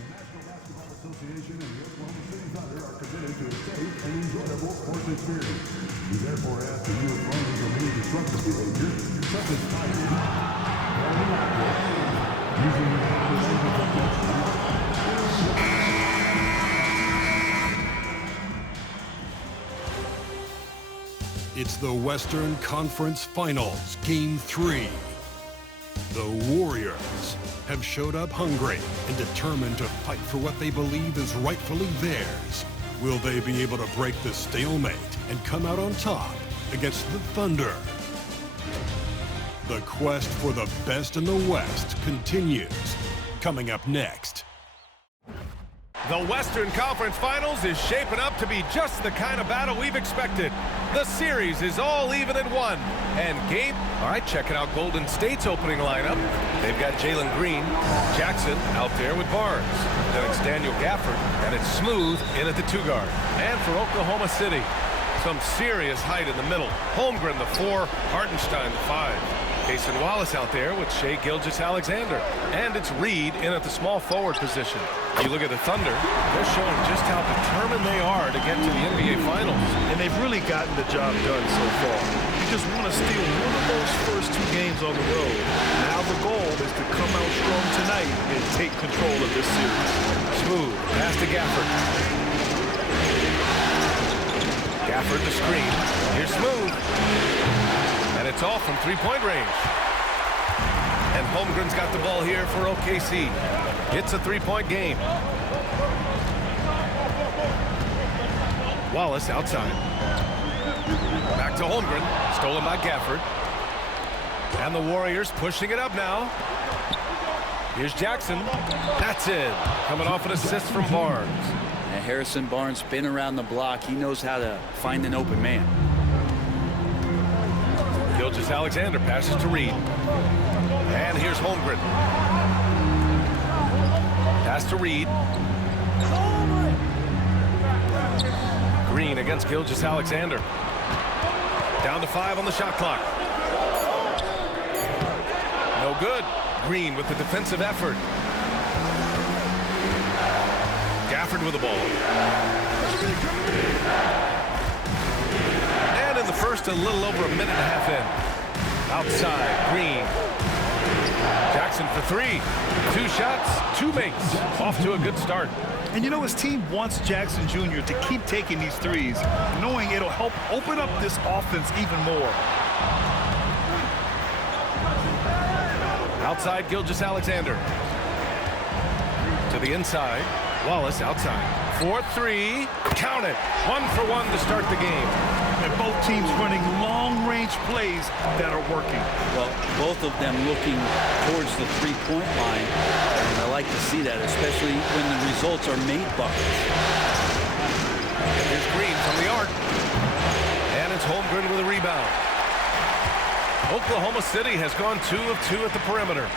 The National Basketball Association and the Oklahoma City Thunder are committed to a safe and enjoyable sports experience. We therefore ask that you refrain from any disruptive behavior, such as fighting, throwing objects, using language objection. It's the Western Conference Finals, Game 3. The Warriors have showed up hungry and determined to fight for what they believe is rightfully theirs. Will they be able to break the stalemate and come out on top against the Thunder? The quest for the best in the West continues. Coming up next. The Western Conference Finals is shaping up to be just the kind of battle we've expected. The series is all even at 1. And Gabe, all right, checking out Golden State's opening lineup. They've got Jalen Green, Jackson out there with Barnes. Then it's Daniel Gafford, and it's Smooth in at the 2-guard. And for Oklahoma City, some serious height in the middle. Holmgren, the 4, Hartenstein, the 5. Cason Wallace out there with Shai Gilgeous-Alexander. And it's Reed in at the small forward position. You look at the Thunder, they're showing just how determined they are to get to the NBA Finals. And they've really gotten the job done so far. You just want to steal one of those first 2 games on the road. Now the goal is to come out strong tonight and take control of this series. Smooth, pass to Gafford. Gafford the screen. Here's Smooth. And it's all from 3-point range. And Holmgren's got the ball here for OKC. It's a 3-point game. Wallace outside. Back to Holmgren. Stolen by Gafford. And the Warriors pushing it up now. Here's Jackson. That's it. Coming off an assist from Barnes. And Harrison Barnes been around the block. He knows how to find an open man. Gilgeous-Alexander passes to Reed. And here's Holmgren. Pass to Reed. Green against Gilgeous-Alexander. Down to 5 on the shot clock. No good. Green with the defensive effort. Gafford with the ball. And in the first, a little over a minute and a half in. Outside, Green. Jackson for 3. 2 shots, 2 makes. Off to a good start. And you know, his team wants Jackson Jr. to keep taking these threes, knowing it'll help open up this offense even more. Outside, Gilgeous-Alexander. To the inside. Wallace outside. 4-3. Count it. 1 for 1 to start the game. And both teams running long-range plays that are working. Well, both of them looking towards the 3-point line. And I like to see that, especially when the results are made buckets. And here's Green from the arc. And it's Holmgren with a rebound. Oklahoma City has gone 2 of 2 at the perimeter.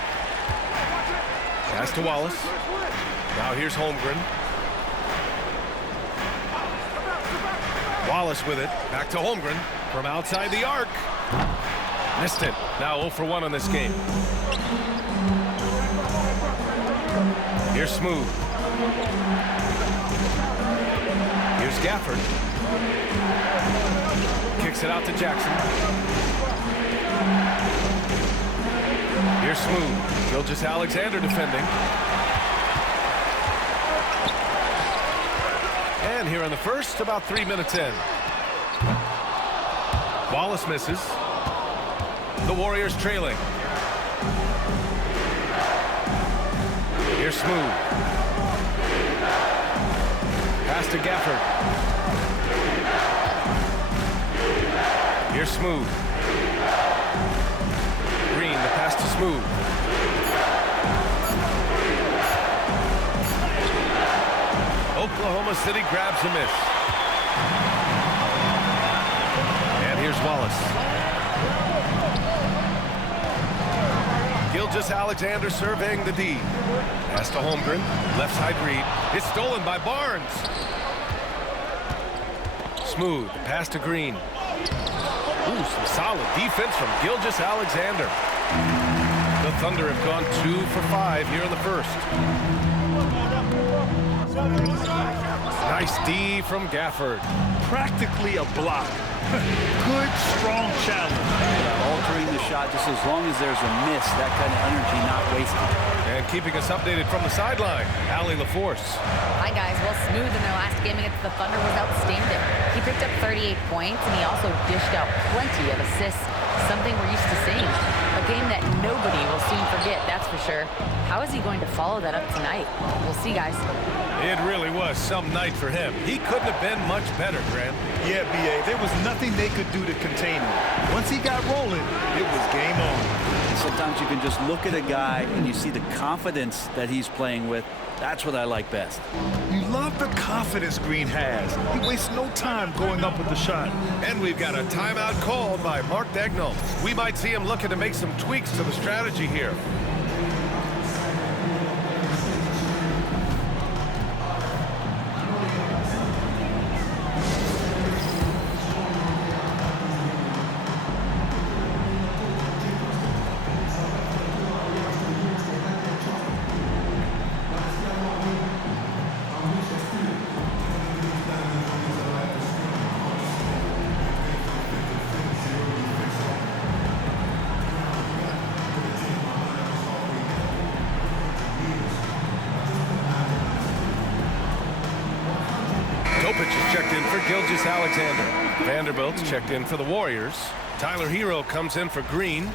Pass to Wallace. Now here's Holmgren. Wallace with it. Back to Holmgren from outside the arc. Missed it. Now 0 for 1 on this game. Here's Smooth. Here's Gafford. Kicks it out to Jackson. Here's Smooth. Gilgeous-Alexander defending. And here in the first, about 3 minutes in. Wallace misses. The Warriors trailing. Here's Smooth. Pass to Gafford. Here's Smooth. Green, the pass to Smooth. Oklahoma City grabs a miss. And here's Wallace. Gilgeous-Alexander surveying the D. Pass to Holmgren. Left side read. It's stolen by Barnes. Smooth. Pass to Green. Ooh, some solid defense from Gilgeous-Alexander. The Thunder have gone 2 for 5 here in the first. Nice D from Gafford. Practically a block. Good, strong challenge. Altering the shot just as long as there's a miss, that kind of energy not wasted. And keeping us updated from the sideline, Allie LaForce. Hi, guys. Well, Smooth in their last game against the Thunder was outstanding. He picked up 38 points, and he also dished out plenty of assists, something we're used to seeing. A game that nobody will soon forget, that's for sure. How is he going to follow that up tonight? We'll see, guys. It really was some night for him. He couldn't have been much better, Grant. Yeah, B.A., there was nothing they could do to contain him. Once he got rolling, it was game on. And sometimes you can just look at a guy and you see the confidence that he's playing with. That's what I like best. You love the confidence Green has. He wastes no time going up with the shot. And we've got a timeout called by Mark Daigneault. We might see him looking to make some tweaks to the strategy here. Checked in for Gilgeous Alexander. Vanderbilt's checked in for the Warriors. Tyler Hero comes in for Green.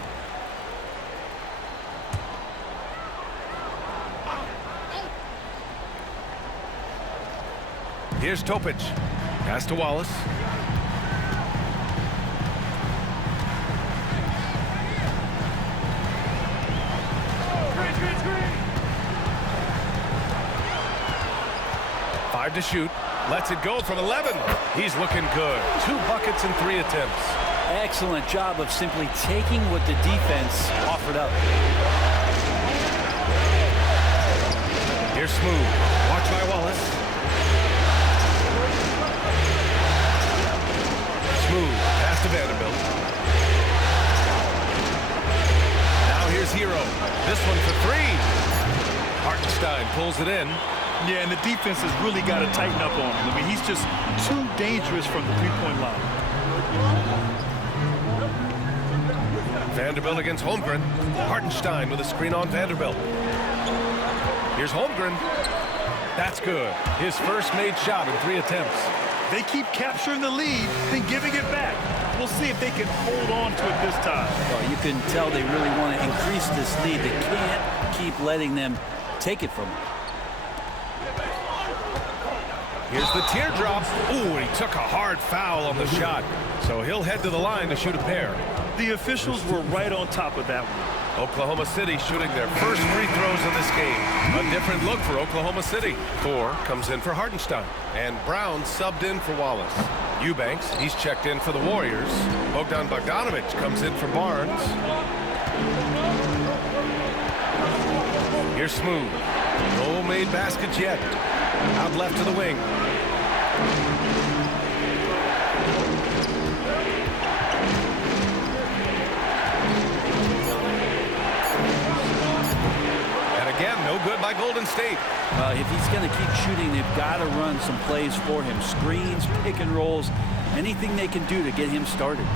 Here's Topic. Pass to Wallace. Five to shoot. Lets it go from 11. He's looking good. 2 buckets in 3 attempts. Excellent job of simply taking what the defense offered up. Here's Smooth. Watch by Wallace. Smooth. Pass to Vanderbilt. Now here's Hero. This one for 3. Hartenstein pulls it in. Yeah, and the defense has really got to tighten up on him. I mean, he's just too dangerous from the three-point line. Vanderbilt against Holmgren. Hartenstein with a screen on Vanderbilt. Here's Holmgren. That's good. His first made shot in 3 attempts. They keep capturing the lead, then giving it back. We'll see if they can hold on to it this time. Well, you can tell they really want to increase this lead. They can't keep letting them take it from them. Here's the teardrop. Ooh, he took a hard foul on the shot. So he'll head to the line to shoot a pair. The officials were right on top of that one. Oklahoma City shooting their first free throws in this game. A different look for Oklahoma City. 4 comes in for Hartenstein. And Brown subbed in for Wallace. Eubanks, he's checked in for the Warriors. Bogdan Bogdanovic comes in for Barnes. Here's Smooth. No made baskets yet. Out left to the wing. And again, no good by Golden State. If he's going to keep shooting, they've got to run some plays for him. Screens, pick and rolls, anything they can do to get him started.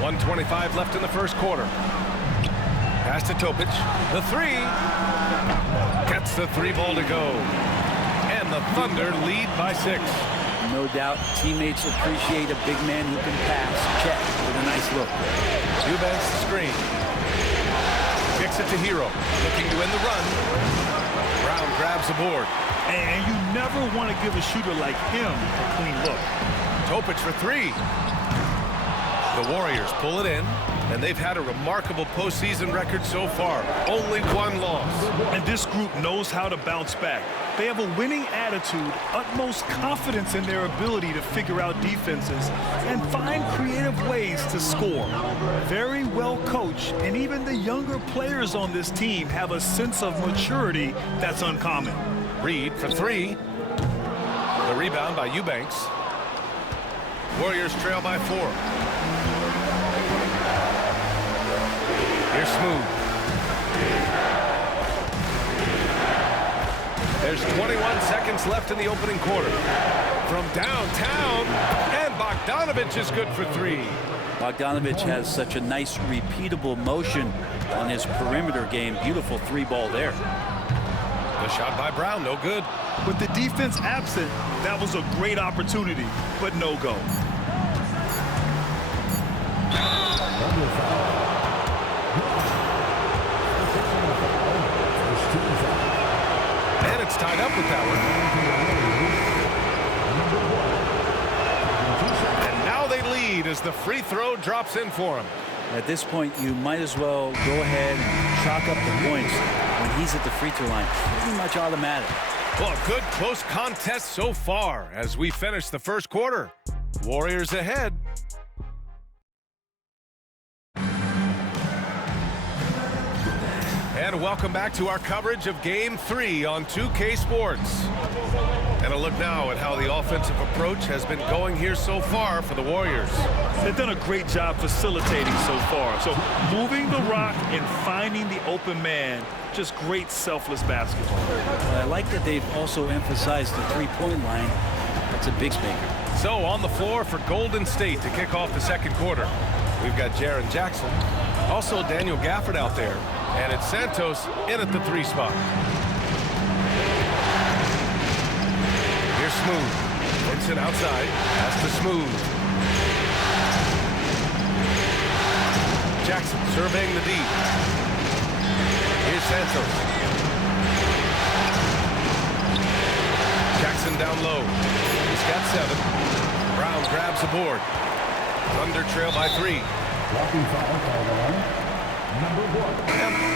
1:25 left in the first quarter. Pass to Topic. The 3. Gets the 3 ball to go. And the Thunder lead by 6. No doubt teammates appreciate a big man who can pass. Check with a nice look. Eubanks the screen. Kicks it to Hero. Looking to win the run. Brown grabs the board. And you never want to give a shooter like him a clean look. Topic for 3. The Warriors pull it in, and they've had a remarkable postseason record so far. Only 1 loss. And this group knows how to bounce back. They have a winning attitude, utmost confidence in their ability to figure out defenses, and find creative ways to score. Very well coached, and even the younger players on this team have a sense of maturity that's uncommon. Reed for 3. The rebound by Eubanks. Warriors trail by 4. Here's Smooth. left in the opening quarter. From downtown, and Bogdanovich is good for three. Bogdanovich has such a nice repeatable motion on his perimeter game. Beautiful three ball there. The shot by Brown, no good. With the defense absent, that was a great opportunity, but no go. And it's tied up with that one. And now they lead as the free throw drops in for him. At this point, you might as well go ahead and chalk up the points when he's at the free throw line. Pretty much automatic. Well, a good close contest so far as we finish the first quarter. Warriors ahead. And welcome back to our coverage of Game 3 on 2K Sports. And a look now at how the offensive approach has been going here so far for the Warriors. They've done a great job facilitating so far. So moving the rock and finding the open man, just great selfless basketball. I like that they've also emphasized the three-point line. That's a big speaker. So on the floor for Golden State to kick off the second quarter. We've got Jaren Jackson. Also Daniel Gafford out there. And it's Santos in at the three spot. Here's Smooth. Vincent outside. Pass to Smooth. Jackson surveying the D. Here's Santos. Jackson down low. He's got 7. Brown grabs the board. Thunder trail by 3. Walking foul by the line. Number 1.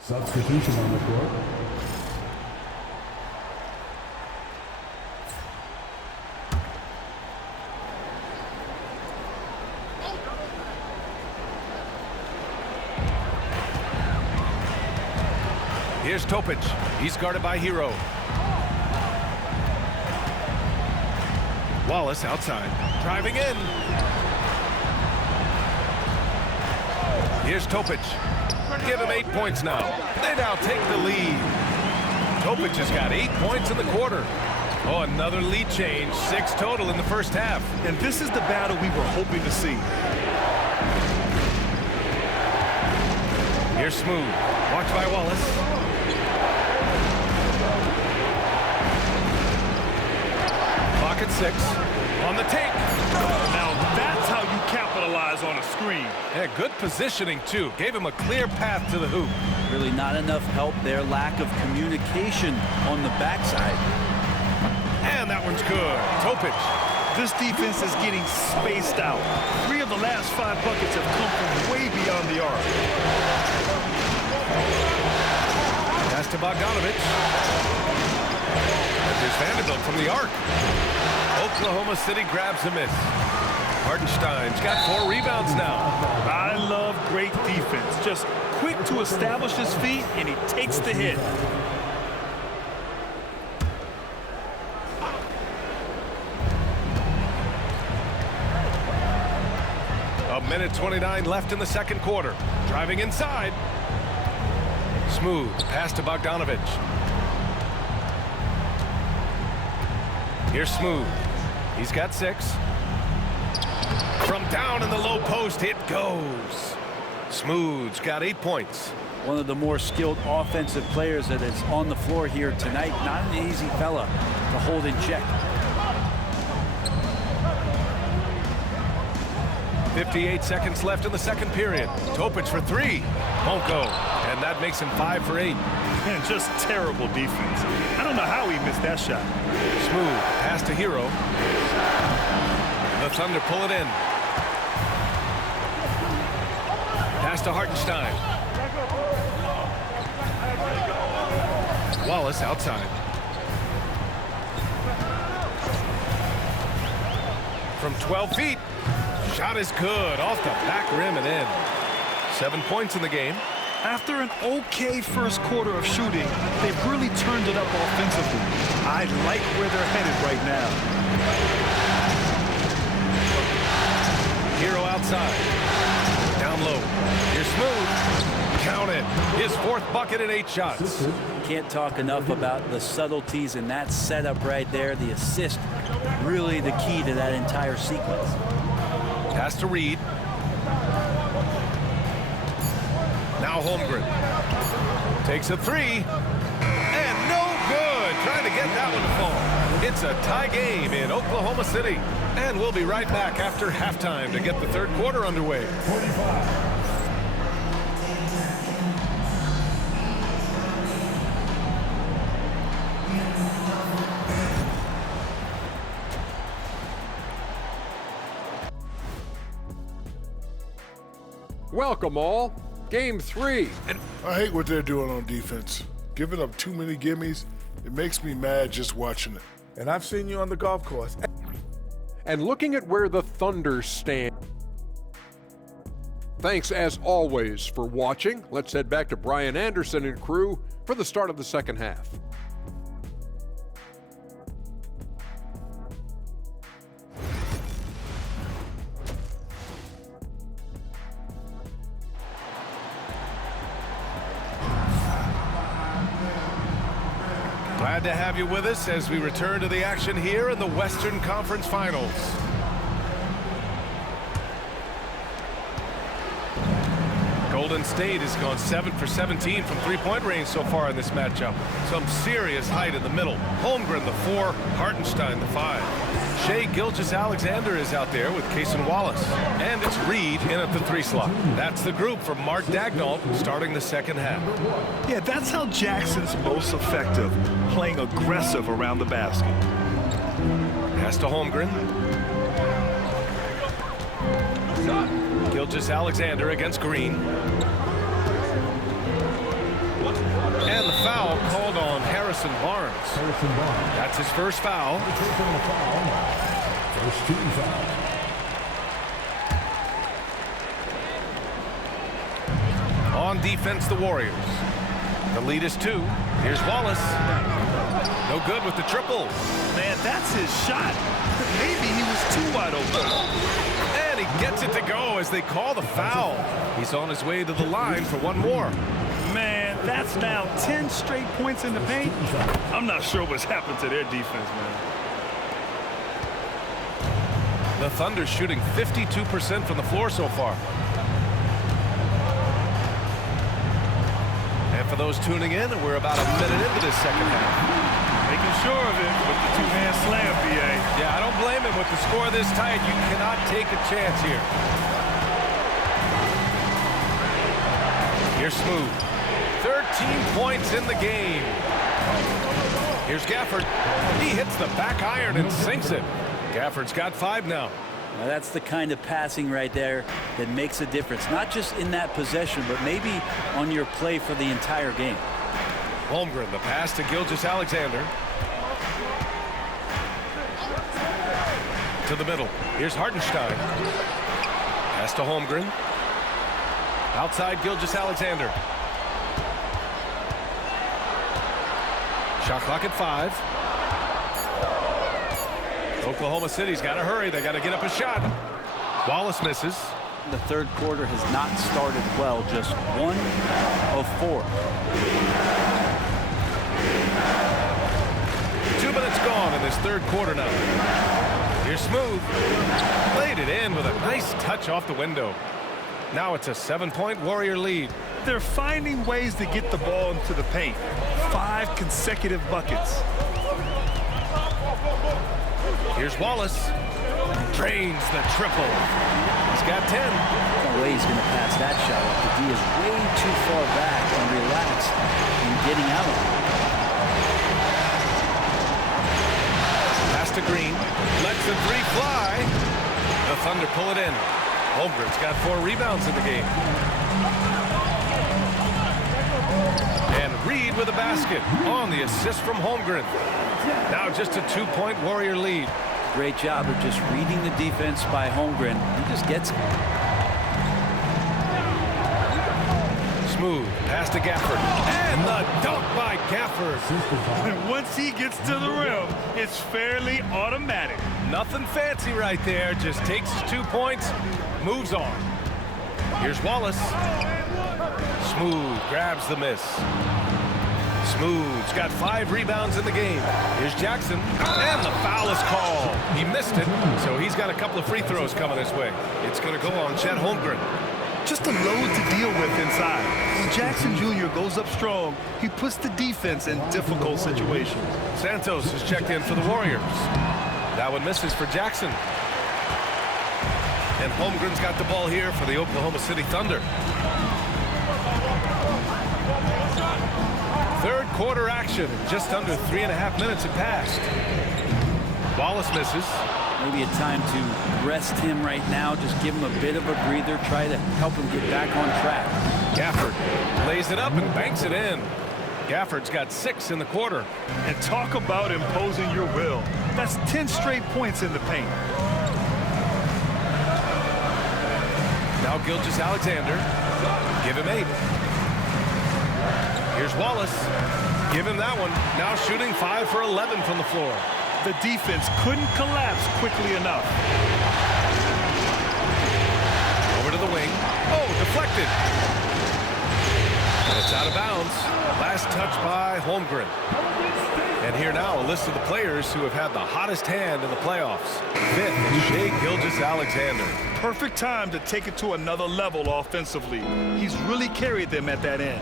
Substitution on the court. Here's Topic. He's guarded by Hero. Wallace outside. Driving in. Here's Topic. Give him 8 points now. They now take the lead. Topic has got 8 points in the quarter. Oh, another lead change. 6 total in the first half. And this is the battle we were hoping to see. Here's Smooth. Watched by Wallace. Clock at 6. On the take. Now that's how you capitalize on a screen. Yeah, good positioning, too. Gave him a clear path to the hoop. Really not enough help there. Lack of communication on the backside. And that one's good. Topic. This defense is getting spaced out. 3 of the last 5 buckets have come from way beyond the arc. Pass to Bogdanovich. There's Vanderbilt from the arc. Oklahoma City grabs a miss. Hartenstein's got 4 rebounds now. I love great defense. Just quick to establish his feet, and he takes the hit. A minute 29 left in the second quarter. Driving inside. Smooth. Pass to Bogdanovich. Here's Smooth. He's got 6. From down in the low post, it goes. Smooth's got 8 points. One of the more skilled offensive players that is on the floor here tonight. Not an easy fella to hold in check. 58 seconds left in the second period. Topic for 3. Won't go. And that makes him 5 for 8. And just terrible defense. I don't know how he missed that shot. Smooth. Pass to Hero. The Thunder pull it in. Pass to Hartenstein. Wallace outside. From 12 feet. Shot is good. Off the back rim and in. 7 points in the game. After an okay first quarter of shooting, they've really turned it up offensively. I like where they're headed right now. Hero outside. Down low. Here's Smooth. Count it. His fourth bucket in 8 shots. Can't talk enough about the subtleties in that setup right there. The assist, really the key to that entire sequence. Pass to Reed. Now Holmgren. Takes a 3. And no good. Trying to get that one to fall. It's a tie game in Oklahoma City. And we'll be right back after halftime to get the third quarter underway. 45. Welcome all. Game 3. I hate what they're doing on defense. Giving up too many gimmies, it makes me mad just watching it. And I've seen you on the golf course. And looking at where the Thunder stand. Thanks as always for watching. Let's head back to Brian Anderson and crew for the start of the second half. Glad to have you with us as we return to the action here in the Western Conference Finals. Golden State has gone 7 for 17 from three-point range so far in this matchup. Some serious height in the middle. Holmgren, the 4, Hartenstein, the 5. Shai Gilgeous-Alexander is out there with Cason Wallace. And it's Reed in at the 3 slot. That's the group from Mark Daigneault starting the second half. Yeah, that's how Jackson's most effective, playing aggressive around the basket. Pass to Holmgren. Gilgeous-Alexander against Green. And the foul called on Harrison Barnes. That's his first foul. First team foul. On defense, the Warriors. The lead is 2. Here's Wallace. No good with the triple. Man, that's his shot. Maybe he was too wide open. And he gets it to go as they call the foul. He's on his way to the line for one more. Man, that's now 10 straight points in the paint. I'm not sure what's happened to their defense, man. The Thunder shooting 52% from the floor so far. And for those tuning in, we're about a minute into this second half. Making sure of it with the two-hand slam, BA. Yeah, I don't blame him. With the score this tight, you cannot take a chance here. Here's Smooth. 13 points in the game. Here's Gafford. He hits the back iron and sinks it. Gafford's got 5 now. Now that's the kind of passing right there that makes a difference, not just in that possession, but maybe on your play for the entire game. Holmgren, the pass to Gilgeous-Alexander. To the middle. Here's Hartenstein. Pass to Holmgren. Outside Gilgeous-Alexander. Shot clock at 5. Oklahoma City's got to hurry. They got to get up a shot. Wallace misses. The third quarter has not started well, just 1 of 4. 2 minutes gone in this third quarter now. Here's Smooth. Played it in with a nice touch off the window. Now it's a 7-point Warrior lead. They're finding ways to get the ball into the paint. 5 consecutive buckets. Here's Wallace. Drains the triple. He's got 10. No way he's going to pass that shot. The D is way too far back and relaxed in getting out of it. Pass to Green. Lets the three fly. The Thunder pull it in. Holmgren's got 4 rebounds in the game. And Reed with a basket on the assist from Holmgren. Now just a 2-point Warrior lead. Great job of just reading the defense by Holmgren. He just gets it. Smooth. Pass to Gafford. And the dunk by Gafford. And once he gets to the rim, it's fairly automatic. Nothing fancy right there. Just takes his 2 points, moves on. Here's Wallace. Smooth grabs the miss. Smooth's got 5 rebounds in the game. Here's Jackson, and the foul is called. He missed it, so he's got a couple of free throws coming his way. It's going to go on Chet Holmgren. Just a load to deal with inside. When Jackson Jr. goes up strong, he puts the defense in difficult situations. Santos is checked in for the Warriors. That one misses for Jackson. And Holmgren's got the ball here for the Oklahoma City Thunder. Third quarter action. Just under 3.5 minutes have passed. Wallace misses. Maybe a time to rest him right now. Just give him a bit of a breather. Try to help him get back on track. Gafford lays it up and banks it in. Gafford's got 6 in the quarter. And talk about imposing your will. That's 10 straight points in the paint. Now Gilgeous-Alexander. Give him 8. Here's Wallace. Give him that one. Now shooting 5 for 11 from the floor. The defense couldn't collapse quickly enough. Over to the wing. Oh, deflected. And it's out of bounds. Last touch by Holmgren. And here now a list of the players who have had the hottest hand in the playoffs. 5th is Shai Gilgeous-Alexander. Perfect time to take it to another level offensively. He's really carried them at that end.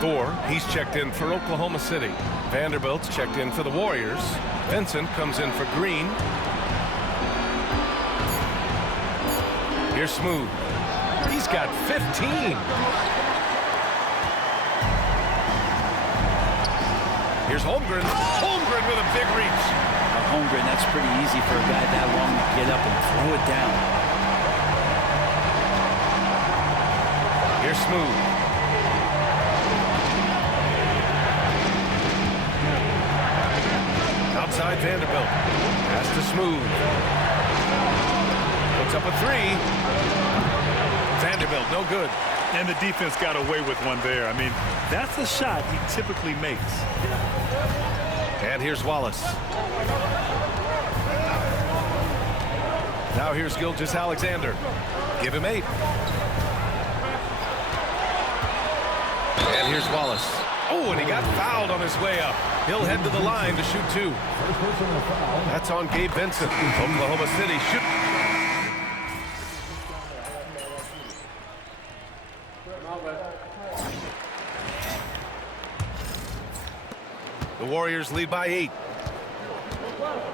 Thor, he's checked in for Oklahoma City. Vanderbilt's checked in for the Warriors. Vincent comes in for Green. Here's Smooth. He's got 15. Here's Holmgren. Holmgren with a big reach. Now, Holmgren, that's pretty easy for a guy that long to get up and throw it down. Here's Smooth. Outside Vanderbilt. Pass to Smooth. Puts up a 3. Vanderbilt, no good. And the defense got away with one there. I mean, that's a shot he typically makes. And here's Wallace. Now here's Gilgeous-Alexander. Give him 8. And here's Wallace. Oh, and he got fouled on his way up. He'll head to the line to shoot 2. That's on Gabe Vincent. Oklahoma City shoot. The Warriors lead by 8.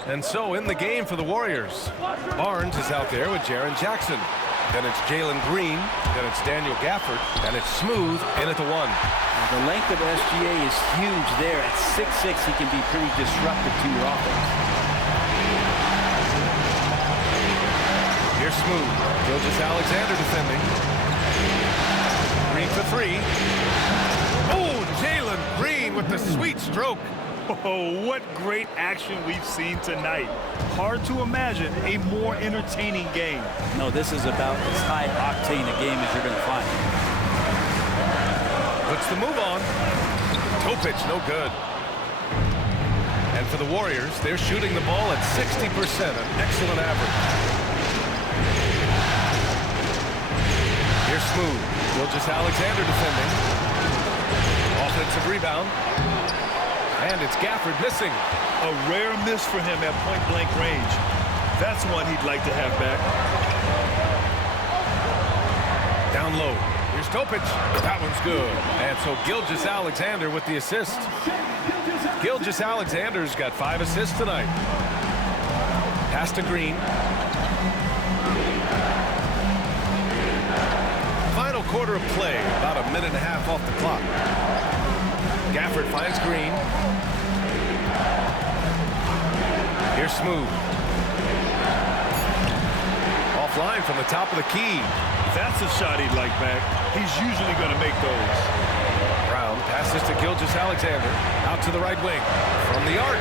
And so in the game for the Warriors, Barnes is out there with Jaren Jackson. Then it's Jalen Green. Then it's Daniel Gafford. Then it's Smooth in at the 1. Now, the length of SGA is huge there. At 6'6", he can be pretty disruptive to your offense. Here's Smooth. Gilgeous-Alexander defending. Green for 3. Oh, Jalen Green with the sweet stroke. Oh, what great action we've seen tonight. Hard to imagine a more entertaining game. No, this is about as high-octane a game as you're going to find. Puts the move on. Topic, no good. And for the Warriors, they're shooting the ball at 60%, an excellent average. Here's Smooth. Gilgeous-Alexander defending. Offensive rebound. And it's Gafford missing. A rare miss for him at point-blank range. That's one he'd like to have back. Down low. Here's Topic. That one's good. And so Gilgeous-Alexander with the assist. Gilgeous-Alexander's got 5 assists tonight. Pass to Green. Final quarter of play. About a minute and a half off the clock. Gafford finds Green. Here's Smooth. Offline from the top of the key. That's a shot he'd like back. He's usually going to make those. Brown passes to Gilgeous-Alexander. Out to the right wing. From the arc.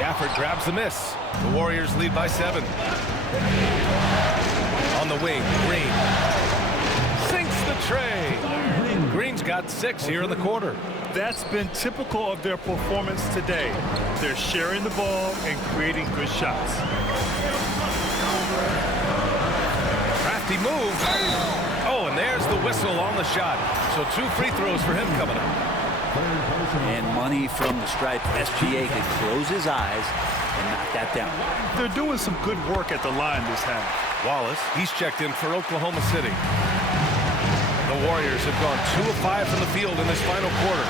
Gafford grabs the miss. The Warriors lead by 7. On the wing, Green. Sinks the tray. Green's got 6 here in the quarter. That's been typical of their performance today. They're sharing the ball and creating good shots. Crafty move. Oh, and there's the whistle on the shot. So 2 free throws for him coming up. And money from the stripe. SGA could close his eyes and knock that down. They're doing some good work at the line this half. Wallace, he's checked in for Oklahoma City. The Warriors have gone 2 of 5 from the field in this final quarter.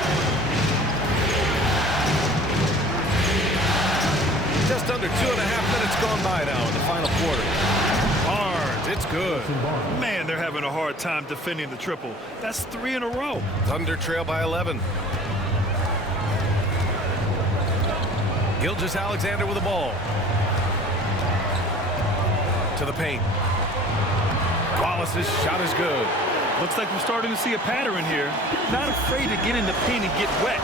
Just under 2.5 minutes gone by now in the final quarter. Barnes, it's good. Man, they're having a hard time defending the triple. That's 3 in a row. Thunder trail by 11. Gilgeous-Alexander with the ball. To the paint. Wallace's shot is good. Looks like we're starting to see a pattern here. Not afraid to get in the paint and get wet.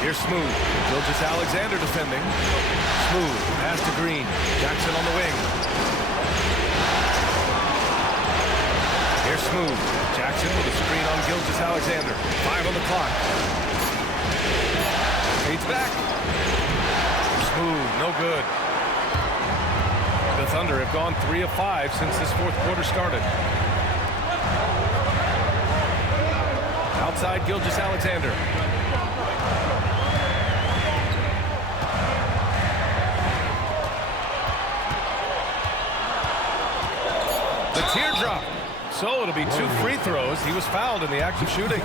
Here's Smooth. Gilgeous-Alexander defending. Smooth. Pass to Green. Jackson on the wing. Here's Smooth. Jackson with a screen on Gilgeous-Alexander. 5 on the clock. Fades back. Smooth. No good. The Thunder have gone 3 of 5 since this fourth quarter started. Outside Gilgeous-Alexander. The teardrop. So it'll be 2 free throws. He was fouled in the act of shooting.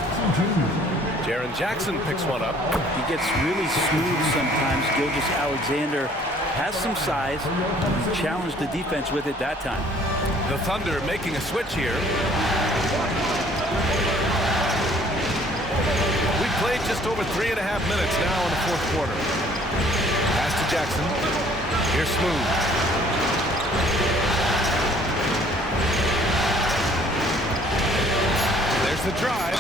Jaren Jackson picks one up. He gets really smooth sometimes. Gilgeous-Alexander has some size. He challenged the defense with it that time. The Thunder making a switch here. We played just over 3.5 minutes now in the fourth quarter. Pass to Jackson. Here's Smooth. There's the drive.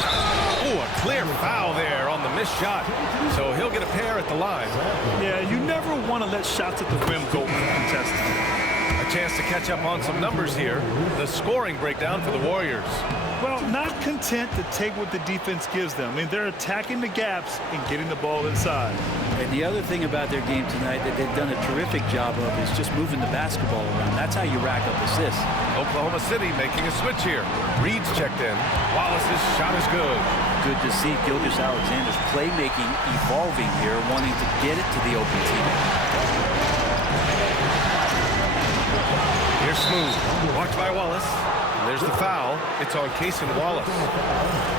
Oh, a clear foul there on the missed shot. So he'll get a pair at the line. Yeah, you never want to let shots at the rim go uncontested. A chance to catch up on some numbers here. The scoring breakdown for the Warriors. Well, not content to take what the defense gives them. I mean, they're attacking the gaps and getting the ball inside. And the other thing about their game tonight that they've done a terrific job of is just moving the basketball around. That's how you rack up assists. Oklahoma City making a switch here. Reed's checked in. Wallace's shot is good. Good to see Gilgeous-Alexander's playmaking evolving here, wanting to get it to the open teammate. Here's Smooth. Blocked by Wallace. And there's the foul. It's on Cason Wallace.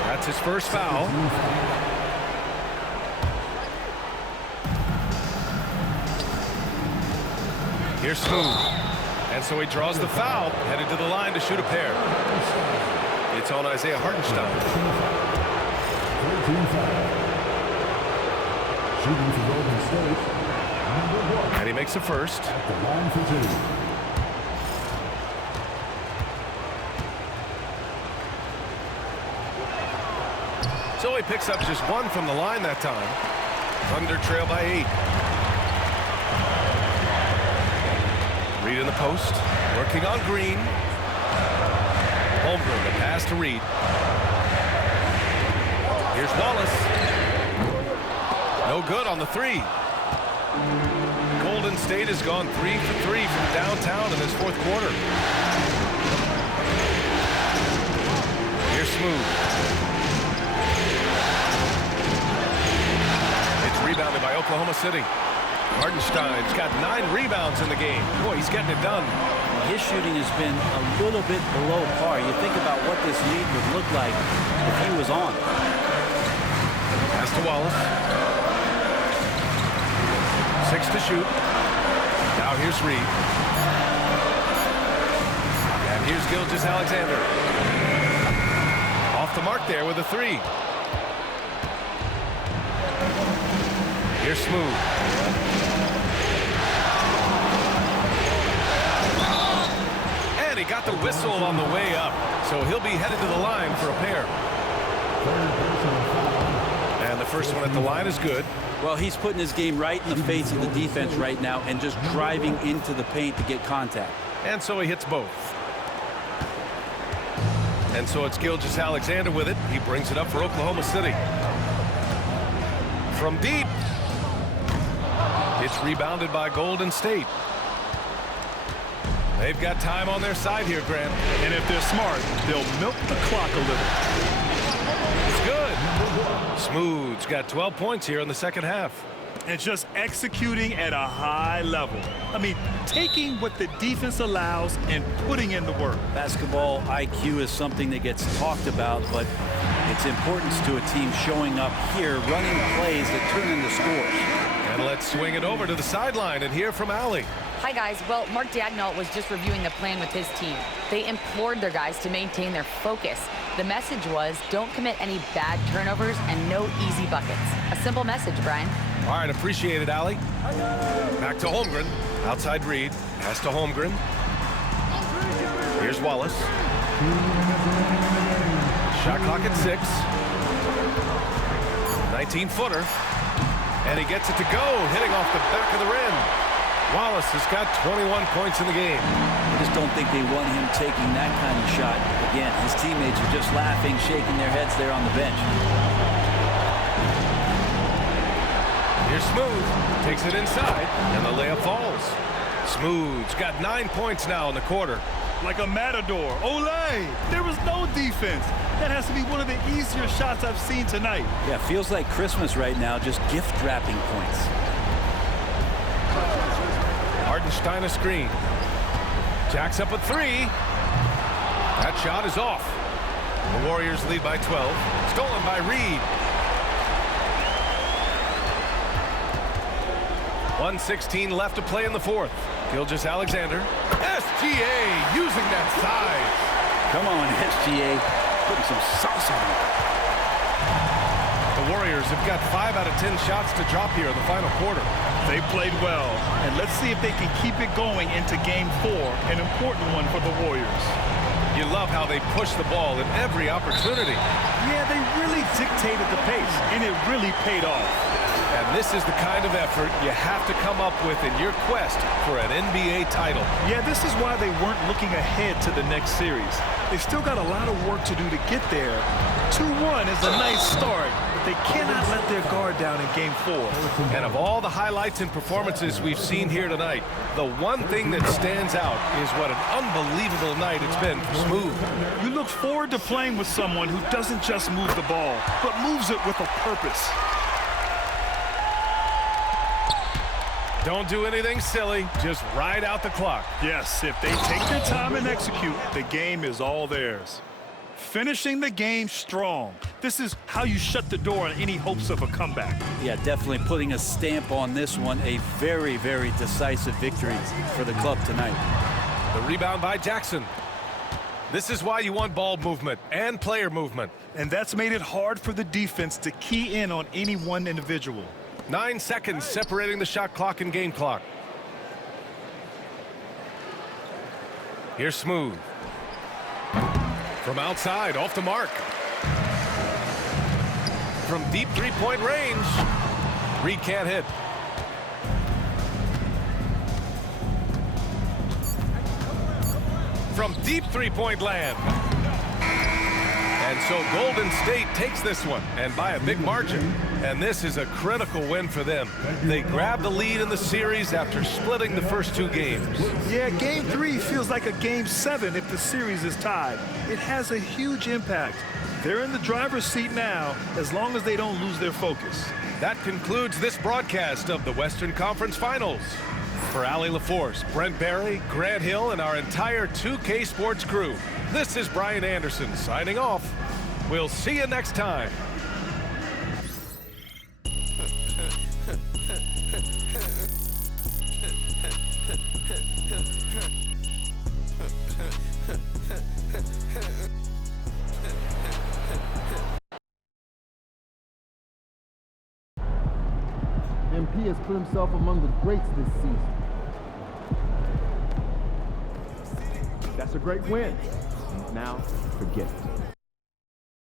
That's his first foul. Here's Smooth. And so he draws the foul, headed to the line to shoot a pair. It's on Isaiah Hartenstein. Shooting for Golden State, number 1. And he makes the first. At the line for 2. So he picks up just 1 from the line that time. Thunder trail by 8. Reed in the post, working on Green. Holmgren, the pass to Reed. Here's Wallace. No good on the 3. Golden State has gone 3 for 3 from downtown in this fourth quarter. Here's Smooth. It's rebounded by Oklahoma City. Hartenstein's got 9 rebounds in the game. Boy, he's getting it done. His shooting has been a little bit below par. You think about what this lead would look like if he was on. Pass to Wallace. 6 to shoot. Now here's Reed. And here's Gilgeous-Alexander. Off the mark there with a 3. Here's Smooth. And he got the whistle on the way up. So he'll be headed to the line for a pair. And the first one at the line is good. Well, he's putting his game right in the face of the defense right now and just driving into the paint to get contact. And so he hits both. And so it's Gilgeous-Alexander with it. He brings it up for Oklahoma City. From deep. It's rebounded by Golden State. They've got time on their side here, Grant. And if they're smart, they'll milk the clock a little. It's good. Smooth's got 12 points here in the second half. And just executing at a high level. I mean, taking what the defense allows and putting in the work. Basketball IQ is something that gets talked about, but its importance to a team showing up here, running plays that turn into scores. And let's swing it over to the sideline and hear from Allie. Hi, guys. Well, Mark Daigneault was just reviewing the plan with his team. They implored their guys to maintain their focus. The message was, don't commit any bad turnovers and no easy buckets. A simple message, Brian. All right, appreciate it, Allie. Back to Holmgren. Outside Reed. Pass to Holmgren. Here's Wallace. Shot clock at 6. 19-footer. And he gets it to go, hitting off the back of the rim. Wallace has got 21 points in the game. I just don't think they want him taking that kind of shot. Again, his teammates are just laughing, shaking their heads there on the bench. Here's Smooth. Takes it inside, and the layup falls. Smooth's got 9 points now in the quarter. Like a matador. Olay! There was no defense. That has to be one of the easier shots I've seen tonight. Yeah, feels like Christmas right now, just gift wrapping points. Hartenstein a screen. Jacks up a 3. That shot is off. The Warriors lead by 12. Stolen by Reed. 1:16 left to play in the fourth. Gilgeous-Alexander. SGA using that size. Come on, SGA. Putting some sauce on it. The Warriors have got 5 out of 10 shots to drop here in the final quarter. They played well, and let's see if they can keep it going into Game 4, an important one for the Warriors. You love how they push the ball in every opportunity. Yeah, they really dictated the pace, and it really paid off. And this is the kind of effort you have to come up with in your quest for an NBA title. Yeah, this is why they weren't looking ahead to the next series. They still got a lot of work to do to get there. 2-1 is a nice start, but they cannot let their guard down in Game 4. And of all the highlights and performances we've seen here tonight, the one thing that stands out is what an unbelievable night it's been for Smooth. You look forward to playing with someone who doesn't just move the ball, but moves it with a purpose. Don't do anything silly, just ride out the clock. Yes, if they take their time and execute, the game is all theirs. Finishing the game strong. This is how you shut the door on any hopes of a comeback. Yeah, definitely putting a stamp on this one. A very, very decisive victory for the club tonight. The rebound by Jackson. This is why you want ball movement and player movement. And that's made it hard for the defense to key in on any one individual. 9 seconds separating the shot clock and game clock. Here's Smooth. From outside, off the mark. From deep three-point range. Reed can't hit. From deep three-point land. And so Golden State takes this one, and by a big margin. And this is a critical win for them. They grab the lead in the series after splitting the first 2 games. Yeah, Game 3 feels like a Game 7 if the series is tied. It has a huge impact. They're in the driver's seat now, as long as they don't lose their focus. That concludes this broadcast of the Western Conference Finals. For Allie LaForce, Brent Barry, Grant Hill, and our entire 2K Sports crew, this is Brian Anderson signing off. We'll see you next time. MP has put himself among the greats this season. That's a great win. Now, forget it.